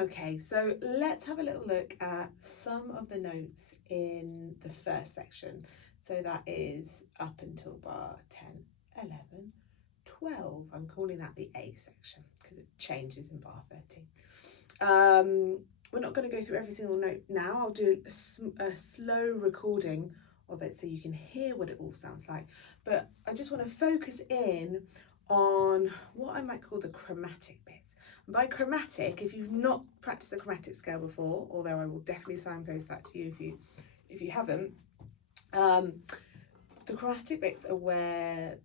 Okay, so let's have a little look at some of the notes in the first section. So that is up until bar 10, 11, 12. I'm calling that the A section because it changes in bar 13. We're not going to go through every single note now. I'll do a slow recording of it so you can hear what it all sounds like. But I just want to focus in on what I might call the chromatic bits. And by chromatic, if you've not practiced the chromatic scale before, although I will definitely signpost that to you if you haven't, the chromatic bits are where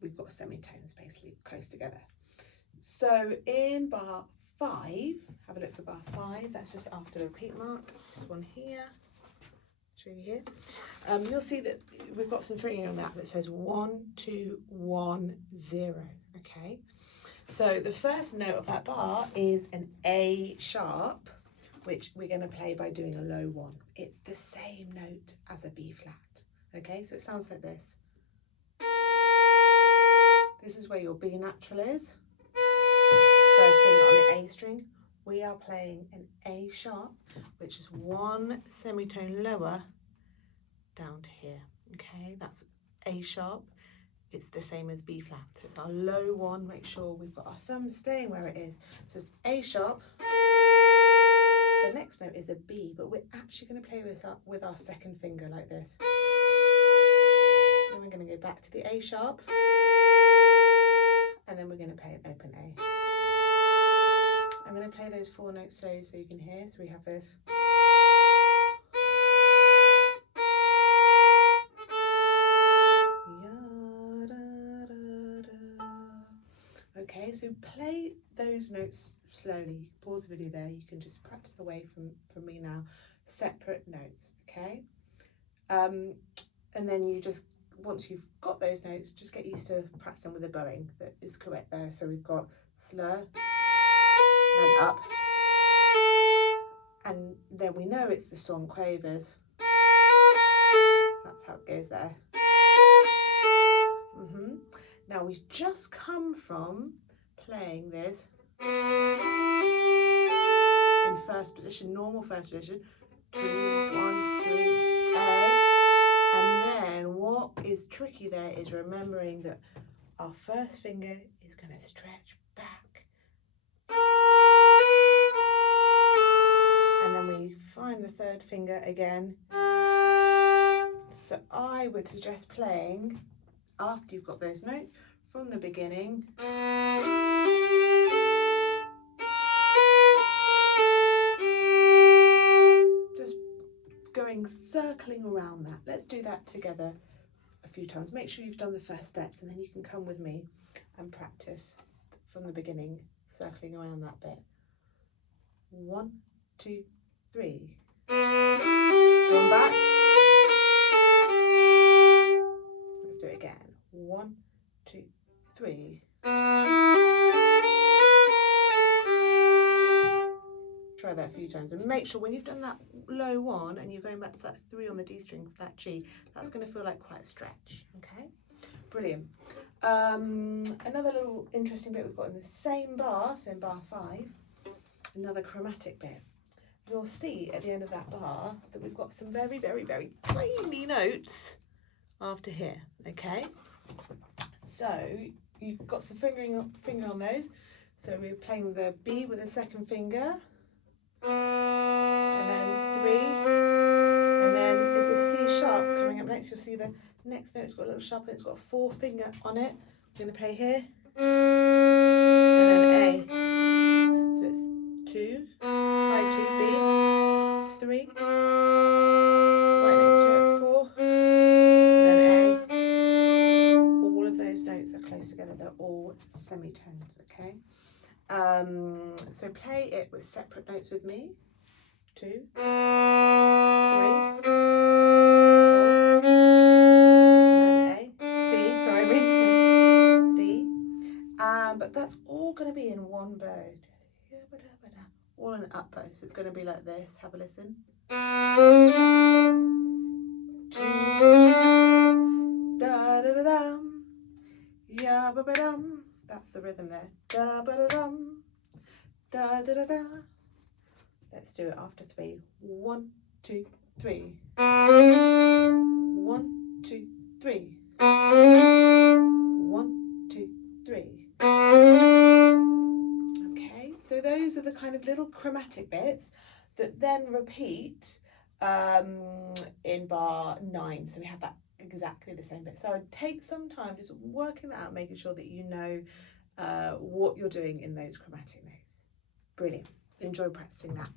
we've got semitones basically close together. So in bar 5, have a look for bar 5, that's just after the repeat mark, this one here, show you here. You'll see that we've got some fingering on that says 1, 2, 1, 0, okay? So the first note of that bar is an A sharp, which we're going to play by doing a low 1. It's the same note as a B flat, okay? So it sounds like this. This is where your B natural is. First finger on the A string. We are playing an A sharp, which is 1 semitone lower down to here, okay? That's A sharp. It's the same as B flat. So it's our low 1. Make sure we've got our thumb staying where it is. So it's A sharp. The next note is a B, but we're actually going to play this up with our second finger like this. Then we're going to go back to the A sharp. And then we're going to play an open A. I'm going to play those 4 notes slowly so you can hear. So we have this. Okay, so play those notes slowly. Pause the video there. You can just practice away from me now. Separate notes, okay? And then you just, once you've got those notes, just get used to practicing with the bowing that is correct there. So we've got slur, then up, and then we know it's the song quavers. That's how it goes there. Now we've just come from playing this in first position, normal first position, 2, 1, 3, A, and then what is tricky there is remembering that our first finger is going to stretch back, and then we find the third finger again. So I would suggest playing, after you've got those notes, from the beginning. Just circling around that. Let's do that together a few times. Make sure you've done the first steps and then you can come with me and practice from the beginning, circling around that bit. 1, 2, 3. Going back. Let's do it again. 1, 2, 3. Try that a few times and make sure when you've done that low 1 and you're going back to that 3 on the D string, that G, that's going to feel like quite a stretch, okay? Brilliant. Another little interesting bit we've got in the same bar, so in bar 5, another chromatic bit. You'll see at the end of that bar that we've got some very, very, very tiny notes after here, okay? So you've got some finger on those. So we're playing the B with the second finger, and then 3, and then it's a C sharp coming up next. You'll see the next note's got a little sharp and it's got a 4 finger on it. We're going to play here, and then A. So it's 2, high 2, B, 3, right next to it, 4, then A. All of those notes are close together. They're all semitones, okay? So play it with separate notes with me. 2, 3, 4, and A, D, sorry, D. But that's all going to be in one bow. All in an up bow. So it's going to be like this. Have a listen. 2, da da da dum, ya ba ba dum. That's the rhythm there. Da ba da dum, Da da da da. Let's do it after 3. 1, 2, 3. 1, 2, 3. 1, 2, 3. Okay, so those are the kind of little chromatic bits that then repeat in bar 9. So we have that exactly the same bit. So I'd take some time just working that out, making sure that you know what you're doing in those chromatic notes. Brilliant. Enjoy practicing that.